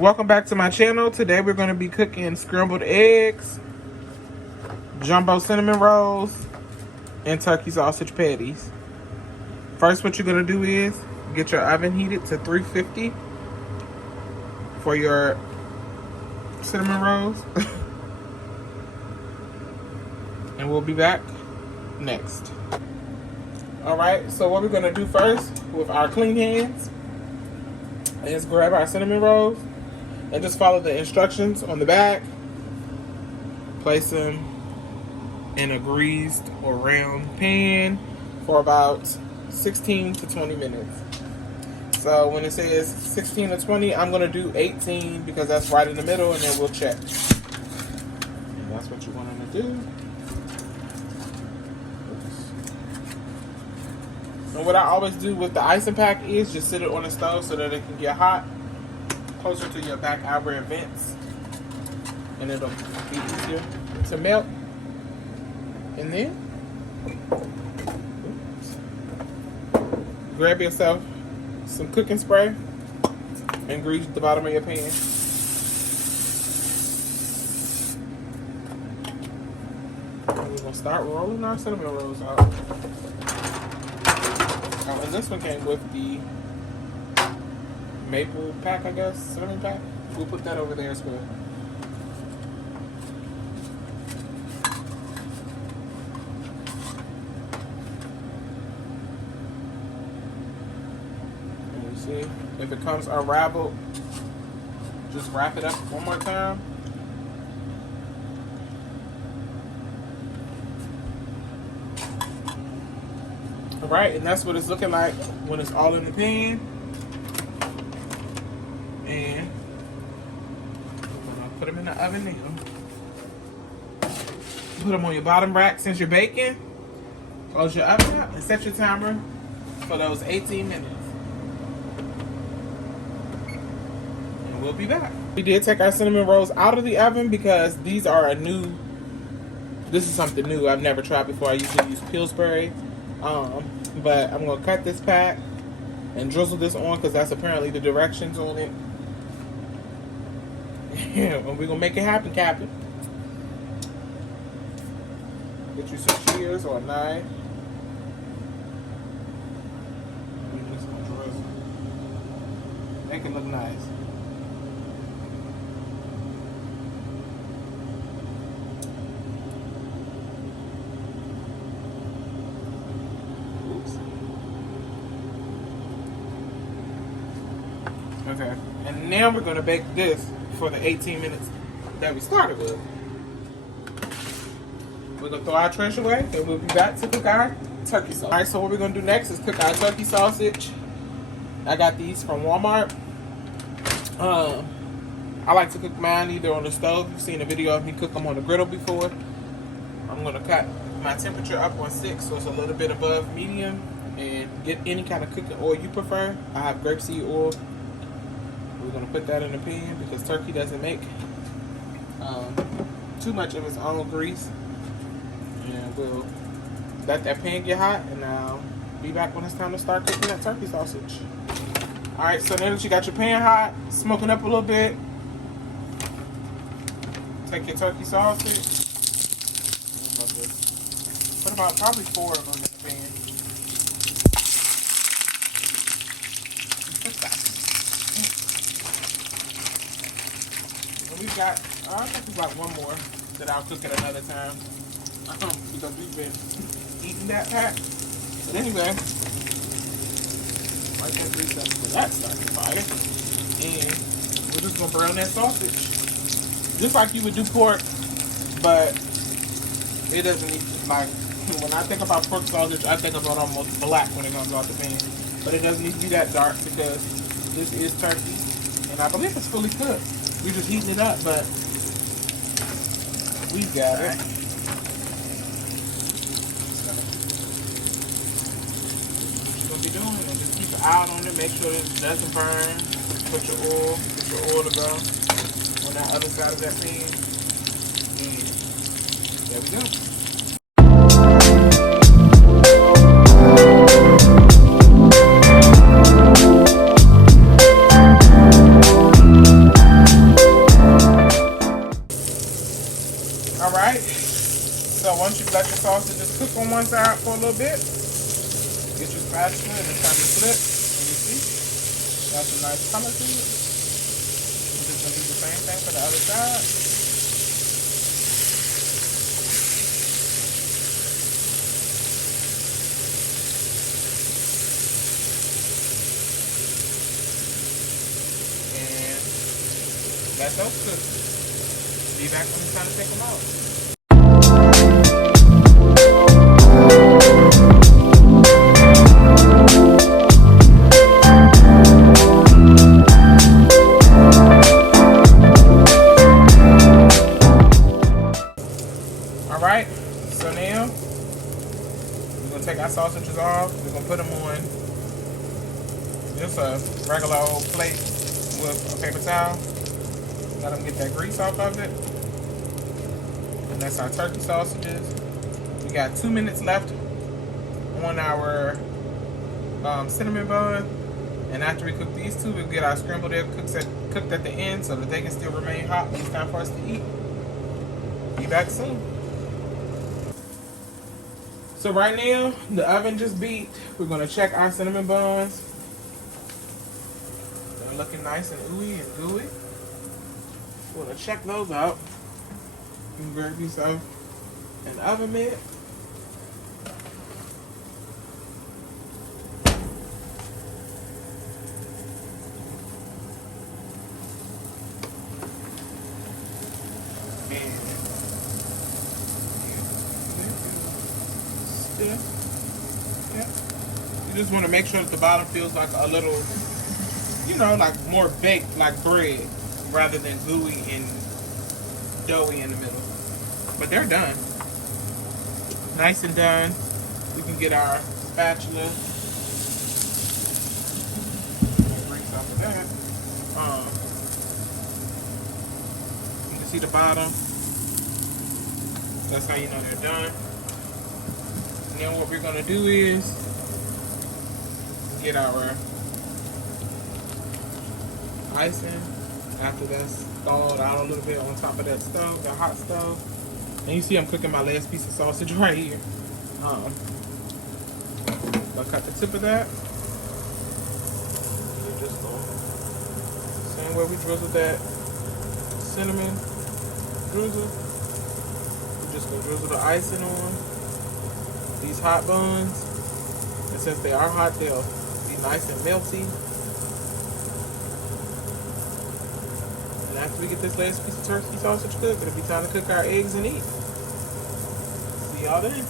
Welcome back to my channel. Today we're going to be cooking scrambled eggs, jumbo cinnamon rolls, and turkey sausage patties. First, what you're going to do is get your oven heated to 350 for your cinnamon rolls. And we'll be back next. Alright, so what we're going to do first with our clean hands is grab our cinnamon rolls and just follow the instructions on the back. Place them in a greased or round pan for about 16 to 20 minutes. So when it says 16 to 20, I'm going to do 18 because that's right in the middle, and then we'll check. And that's what you want to do. And what I always do with the icing pack is just sit it on the stove so that it can get hot closer to your back outward vents, and it'll be easier to melt. And then grab yourself some cooking spray and grease the bottom of your pan. And we're gonna start rolling our cinnamon rolls out. And this one came with the maple pack, I guess, cinnamon pack. We'll put that over there as well. And you see, if it comes unraveled, just wrap it up one more time. Alright, and that's what it's looking like when it's all in the pan. And we're gonna put them in the oven now. Put them on your bottom rack since you're baking. Close your oven up and set your timer for those 18 minutes. And we'll be back. We did take our cinnamon rolls out of the oven because these are this is something new I've never tried before. I usually use Pillsbury. But I'm gonna cut this pack and drizzle this on because that's apparently the directions on it. And we're gonna make it happen, Captain. Get you some shears or a knife. We need some drizzle. Make it look nice. Okay, and now we're gonna bake this for the 18 minutes that we started with. We're gonna throw our trash away, and we'll be back to cook our turkey sausage. All right, so what we're gonna do next is cook our turkey sausage. I got these from Walmart. I like to cook mine either on the stove. You've seen a video of me cook them on the griddle before. I'm gonna cut my temperature up on 6, so it's a little bit above medium, and get any kind of cooking oil you prefer. I have grapeseed oil. We're going to put that in the pan because turkey doesn't make too much of its own grease. And we'll let that pan get hot, and I'll be back when it's time to start cooking that turkey sausage. Alright, so now that you got your pan hot, smoking up a little bit, take your turkey sausage. Put about probably 4 of them in the pan. We've got, I think we've got one more that I'll cook at another time because we've been eating that pack. But anyway, like that grease up for that starting fire. And we're just going to brown that sausage. Just like you would do pork, but it doesn't need, like, when I think about pork sausage, I think about almost black when it comes out the pan. But it doesn't need to be that dark because this is turkey. And I believe it's fully cooked. We're just heating it up, but we got it. What you're going to be doing is just keep an eye on it, make sure it doesn't burn. Put your oil to go on that other side of that pan. And there we go. right. So once you let your sausages cook on one side for a little bit, get your spatula and it's time to flip. And you see, that's a nice color to it. We're just gonna do the same thing for the other side. And let those cook. Be back when it's time to take them out. Alright, so now we're going to take our sausages off. We're going to put them on just a regular old plate with a paper towel. Let them get that grease off of it. And that's our turkey sausages. We got 2 minutes left on our cinnamon bun. And after we cook these two, we'll get our scrambled egg cooked at the end so that they can still remain hot when it's time for us to eat. Be back soon. So right now, the oven just beat. We're gonna check our cinnamon buns. They're looking nice and ooey and gooey. We're gonna check those out. You can grab yourself an oven mitt. Yeah. You just want to make sure that the bottom feels like a little, you know, like more baked, like bread, rather than gooey and doughy in the middle. But they're done. Nice and done. We can get our spatula. Rinse off of that. You can see the bottom. That's how you know they're done. And then what we're gonna do is get our icing after that's thawed out a little bit on top of that stove, the hot stove. And you see I'm cooking my last piece of sausage right here. Gonna cut the tip of that. And just go same way we drizzled that cinnamon drizzle. We're just gonna drizzle the icing on these hot buns. And since they are hot, they'll be nice and melty. And after we get this last piece of turkey sausage cooked, it'll be time to cook our eggs and eat. See y'all then.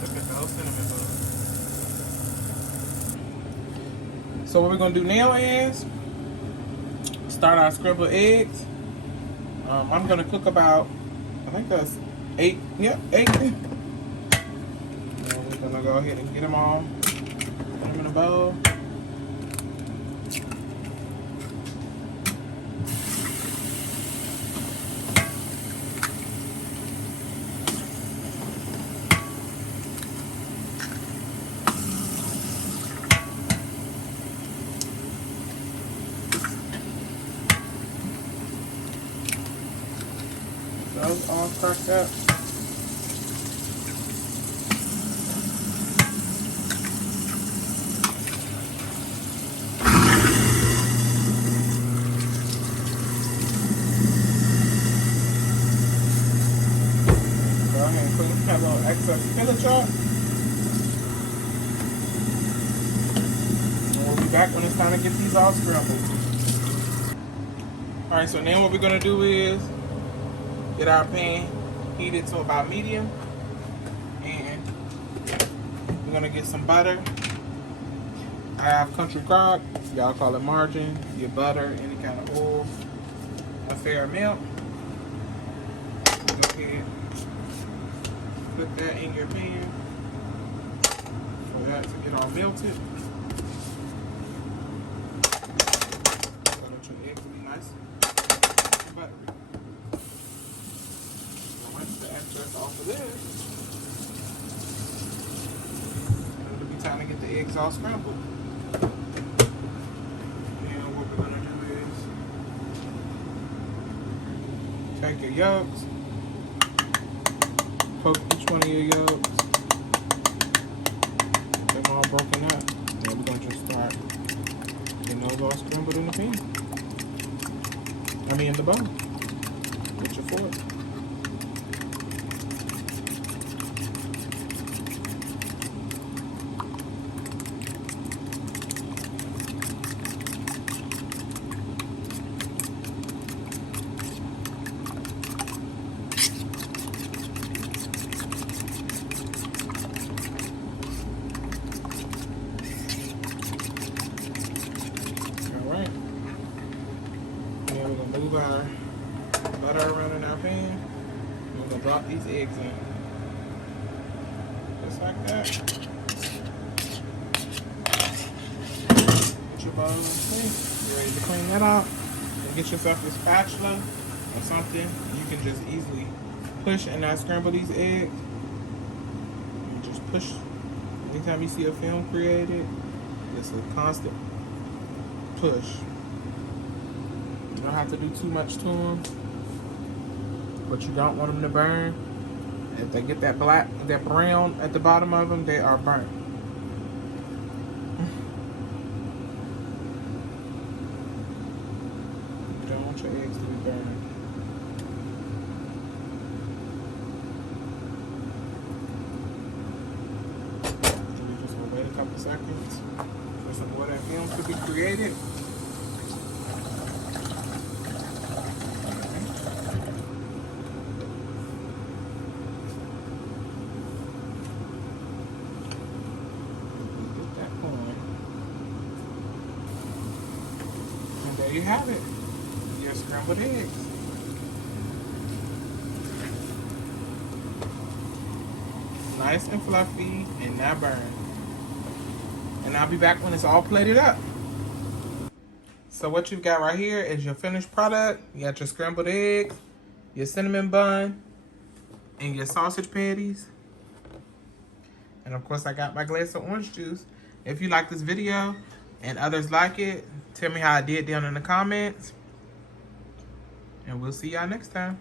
Look at those cinnamon buns. So what we're gonna do now is start our scrambled eggs. I'm gonna cook about, I think that's 8. Yep, 8. And we're gonna go ahead and get them all. Put them in a bowl. Those all cracked up. Go ahead and put that little excess spillage up. And we'll be back when it's time to get these all scrambled. Alright, so now what we're gonna do is get our pan heated to about medium, and we're gonna get some butter. I have country crock, y'all call it margarine, your butter, any kind of oil, a fair amount. Go ahead, put that in your pan for that to get all melted. So that your eggs will be nice and buttery. Rinse the excess off of this. And it'll be time to get the eggs all scrambled. And what we're gonna do is take your yolks, poke each one of your yolks, get them all broken up. Then we're going to just start getting those all scrambled in the pan. In the bowl with your fork. Move our butter around in our pan. We're gonna drop these eggs in. Just like that. Put your bowl in place. You're ready to clean that out. And get yourself a spatula or something. You can just easily push and not scramble these eggs. And just push. Anytime you see a film created, it's a constant push. You don't have to do too much to them, but you don't want them to burn. If they get that black, that brown at the bottom of them, they are burnt. You don't want your eggs to be burned. We just gonna wait a couple seconds for some more of that film to be created. There you have it, your scrambled eggs. Nice and fluffy and not burned. And I'll be back when it's all plated up. So what you've got right here is your finished product. You got your scrambled eggs, your cinnamon bun, and your sausage patties. And of course I got my glass of orange juice. If you like this video and others like it, tell me how I did down in the comments. And we'll see y'all next time.